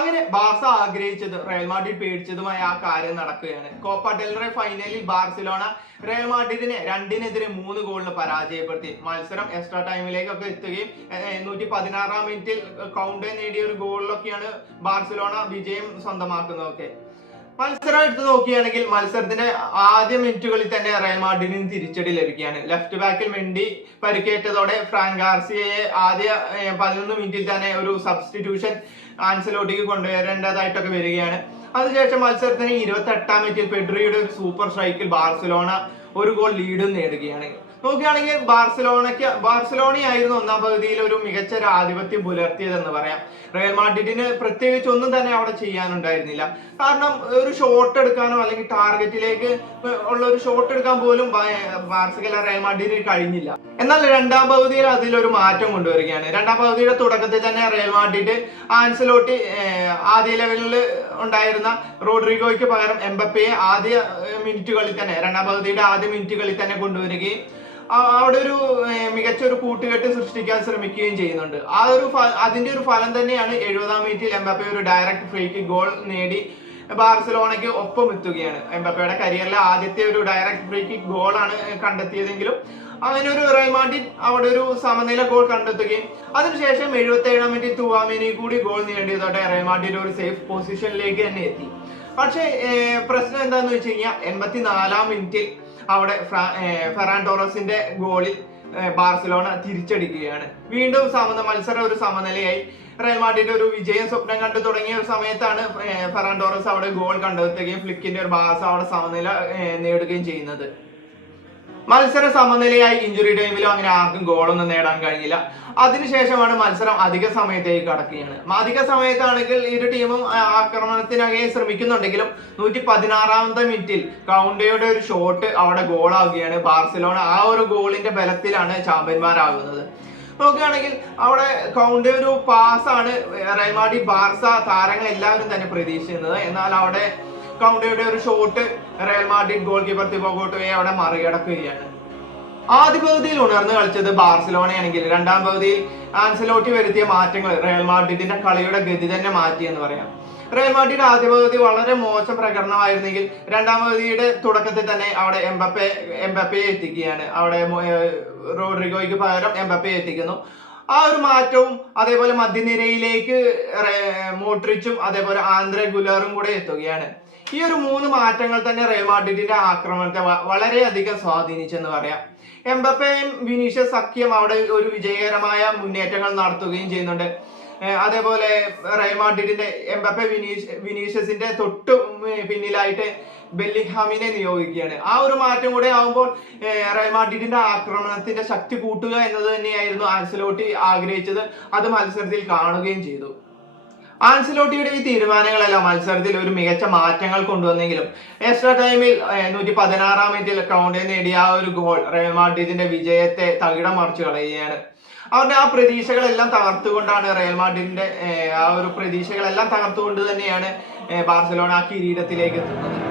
അങ്ങനെ ബാർസ ആഗ്രഹിച്ചത് Real Madrid പേടിച്ചതുമായ ആ കാര്യം നടക്കുകയാണ്. കോപ്പ ഡെൽ റേ ഫൈനലിൽ ബാർസലോണ റയൽ മാഡ്രിഡിനെ 2-3 ഗോളിന് പരാജയപ്പെടുത്തി. മത്സരം എക്സ്ട്രാ ടൈമിലേക്കൊക്കെ എത്തുകയും 116-ാം മിനിറ്റിൽ കൗണ്ടേ നേടിയ ഒരു ഗോളിലൊക്കെയാണ് ബാർസലോണ വിജയം സ്വന്തമാക്കുന്നതൊക്കെ. മത്സരം എടുത്തു നോക്കുകയാണെങ്കിൽ മത്സരത്തിന്റെ ആദ്യ മിനിറ്റുകളിൽ തന്നെ റയൽ മാഡ്രിഡിന് തിരിച്ചടി ലഭിക്കുകയാണ്. ലെഫ്റ്റ് ബാക്കിൽ മെൻഡി പരിക്കേറ്റതോടെ ഫ്രാങ്ക് ഗാർസിയയെ ആദ്യ 11 മിനിറ്റിൽ തന്നെ ഒരു സബ്സ്റ്റിറ്റ്യൂഷൻ ആൻസലോട്ടിക്ക് കൊണ്ടുവരേണ്ടതായിട്ടൊക്കെ വരികയാണ്. അതിനുശേഷം മത്സരത്തിന് 28-ാം മിനിറ്റിൽ പെഡ്രിയുടെ ഒരു സൂപ്പർ സ്ട്രൈക്കിൽ ബാർസലോണ ഒരു ഗോൾ ലീഡും നേടുകയാണ്. നോക്കുകയാണെങ്കിൽ ബാർസലോണയായിരുന്നു ഒന്നാം പകുതിയിൽ ഒരു മികച്ച ഒരു ആധിപത്യം പുലർത്തിയതെന്ന് പറയാം. റയൽ മാഡ്രിഡിന് പ്രത്യേകിച്ച് ഒന്നും തന്നെ അവിടെ ചെയ്യാനുണ്ടായിരുന്നില്ല. കാരണം ഒരു ഷോട്ട് എടുക്കാനോ അല്ലെങ്കിൽ ടാർഗറ്റിലേക്ക് ഉള്ള ഒരു ഷോട്ട് എടുക്കാൻ പോലും റയൽ മാഡ്രിഡിന് കഴിഞ്ഞില്ല. എന്നാൽ രണ്ടാം പകുതിയിൽ അതിലൊരു മാറ്റം കൊണ്ടുവരികയാണ്. രണ്ടാം പകുതിയുടെ തുടക്കത്തിൽ തന്നെ റയൽ മാഡ്രിഡ് ആൻസലോട്ടി ആദ്യ ലെവലിൽ ഉണ്ടായിരുന്ന റോഡ്രിഗോയ്ക്ക് പകരം എംബപ്പയെ ആദ്യ മിനിറ്റുകളിൽ തന്നെ രണ്ടാം പകുതിയുടെ ആദ്യ മിനിറ്റുകളിൽ തന്നെ കൊണ്ടുവരികയും അവിടെ ഒരു മികച്ച ഒരു കൂട്ടുകെട്ട് സൃഷ്ടിക്കാൻ ശ്രമിക്കുകയും ചെയ്യുന്നുണ്ട്. അതിന്റെ ഒരു ഫലം തന്നെയാണ് 70-ാം മിനിറ്റിൽ എംബപ്പെ ഒരു ഡയറക്റ്റ് ഫ്രീ കിക്ക് ഗോൾ നേടി ബാർസലോണയ്ക്ക് ഒപ്പം എത്തുകയാണ്. എംബപ്പയുടെ കരിയറിലെ ആദ്യത്തെ ഒരു ഡയറക്റ്റ് ഫ്രീ കിക്ക് ഗോളാണ് കണ്ടെത്തിയതെങ്കിലും അതിനൊരു റയൽ മാഡ്രിഡ് അവിടെ ഒരു സമനില ഗോൾ കണ്ടെത്തുകയും അതിനുശേഷം 77-ാം മിനിറ്റിൽ തുവാമിനി കൂടി ഗോൾ നേടിയതോടെ റയൽ മാഡ്രിഡ് ഒരു സേഫ് പൊസിഷനിലേക്ക് തന്നെ എത്തി. പക്ഷേ പ്രശ്നം എന്താന്ന് വെച്ച് കഴിഞ്ഞാൽ 84-ാം മിനിറ്റിൽ അവിടെ ഫെറാൻ ടോറസിന്റെ ഗോളിൽ ബാർസലോണ തിരിച്ചടിക്കുകയാണ്. വീണ്ടും മത്സരം ഒരു സമനിലയായി. റയൽ മാഡ്രിഡ് ഒരു വിജയം സ്വപ്നം കണ്ടു തുടങ്ങിയ ഒരു സമയത്താണ് ഫെറാൻ ടോറസ് അവിടെ ഗോൾ കണ്ടെത്തുകയും ഫ്ലിക്കിന്റെ ഒരു ബാർസ അവിടെ സമനില നേടുകയും ചെയ്യുന്നത്. മത്സരം സമനിലയായി. ഇഞ്ചുറി ടൈമിലും അങ്ങനെ ആർക്കും ഗോളൊന്നും നേടാൻ കഴിഞ്ഞില്ല. അതിനുശേഷമാണ് മത്സരം അധിക സമയത്തേക്ക് കടക്കുകയാണ്. അധിക സമയത്താണെങ്കിൽ ഇരു ടീമും ആക്രമണത്തിനായി ശ്രമിക്കുന്നുണ്ടെങ്കിലും 116-ാമത്തെ മിനിറ്റിൽ കൗണ്ടയുടെ ഒരു ഷോട്ട് അവിടെ ഗോളാവുകയാണ്. ബാർസലോണ ആ ഒരു ഗോളിന്റെ ബലത്തിലാണ് ചാമ്പ്യന്മാരാകുന്നത്. നോക്കുകയാണെങ്കിൽ അവിടെ കൗണ്ടേ ഒരു പാസ്സാണ് റയൽ മാഡ്രിഡ് ബാർസ താരങ്ങൾ എല്ലാവരും തന്നെ പ്രതീക്ഷിക്കുന്നത്. എന്നാൽ അവിടെ കൗണ്ടയുടെ ഒരു shot Real Madrid goal keeper Thibaut കോർട്ടുവയെ അവിടെ മറികടക്കുകയാണ്. ആദ്യ പകുതിയിൽ ഉണർന്നു കളിച്ചത് ബാർസലോണയാണെങ്കിൽ രണ്ടാം പകുതിയിൽ ആൻസലോട്ടി വരുത്തിയ മാറ്റങ്ങൾ റയൽ മാഡ്രിഡിന്റെ കളിയുടെ ഗതി തന്നെ മാറ്റിയെന്ന് പറയാം. റയൽ മാഡ്രിഡ് ആദ്യ പകുതി വളരെ മോശം പ്രകടനമായിരുന്നെങ്കിൽ രണ്ടാം പകുതിയുടെ തുടക്കത്തിൽ തന്നെ അവിടെ എംബപ്പയെ എത്തിക്കുകയാണ്. അവിടെ റോഡ്രിഗോയ്ക്ക് പകരം എംബപ്പയെ എത്തിക്കുന്നു. ആ ഒരു മാറ്റവും അതേപോലെ മധ്യനിരയിലേക്ക് മോഡ്രിച്ചും അതേപോലെ ആന്ദ്രേ ഗുലറും കൂടെ എത്തുകയാണ്. ഈ ഒരു 3 മാറ്റങ്ങൾ തന്നെ റയൽ മാഡ്രിഡിന്റെ ആക്രമണത്തെ വളരെയധികം സ്വാധീനിച്ചെന്ന് പറയാം. എംബപ്പയും വിനീഷ്യസ് സഖ്യം അവിടെ ഒരു വിജയകരമായ മുന്നേറ്റങ്ങൾ നടത്തുകയും ചെയ്യുന്നുണ്ട്. അതേപോലെ റയൽ മാഡ്രിഡിന്റെ എംബപ്പെ വിനീഷ്യസിന്റെ തൊട്ട് പിന്നിലായിട്ട് ബെല്ലിംഗ്ഹാമിനെ നിയോഗിക്കുകയാണ്. ആ ഒരു മാറ്റം കൂടെ ആവുമ്പോൾ റയൽ മാഡ്രിഡിന്റെ ആക്രമണത്തിന്റെ ശക്തി കൂട്ടുക എന്നത് തന്നെയായിരുന്നു ആൻസലോട്ടി ആഗ്രഹിച്ചത്. അത് മത്സരത്തിൽ കാണുകയും ചെയ്തു. ആൻസലോട്ടിയുടെ ഈ തീരുമാനങ്ങളെല്ലാം മത്സരത്തിൽ ഒരു മികച്ച മാറ്റങ്ങൾ കൊണ്ടുവന്നെങ്കിലും എക്സ്ട്രാ ടൈമിൽ 116-ാം മിനിറ്റിൽ കൗണ്ടേ നേടിയ ആ ഒരു ഗോൾ റയൽ മാഡ്രിഡിന്റെ വിജയത്തെ തകിടം മറിച്ചു കളയുകയാണ്. അവരുടെ ആ പ്രതീക്ഷകളെല്ലാം തകർത്തുകൊണ്ടാണ് റയൽ മാഡ്രിഡിന്റെ ആ ഒരു പ്രതീക്ഷകളെല്ലാം തകർത്തുകൊണ്ട് തന്നെയാണ് ബാർസലോണ ആ കിരീടത്തിലേക്ക് എത്തുന്നത്.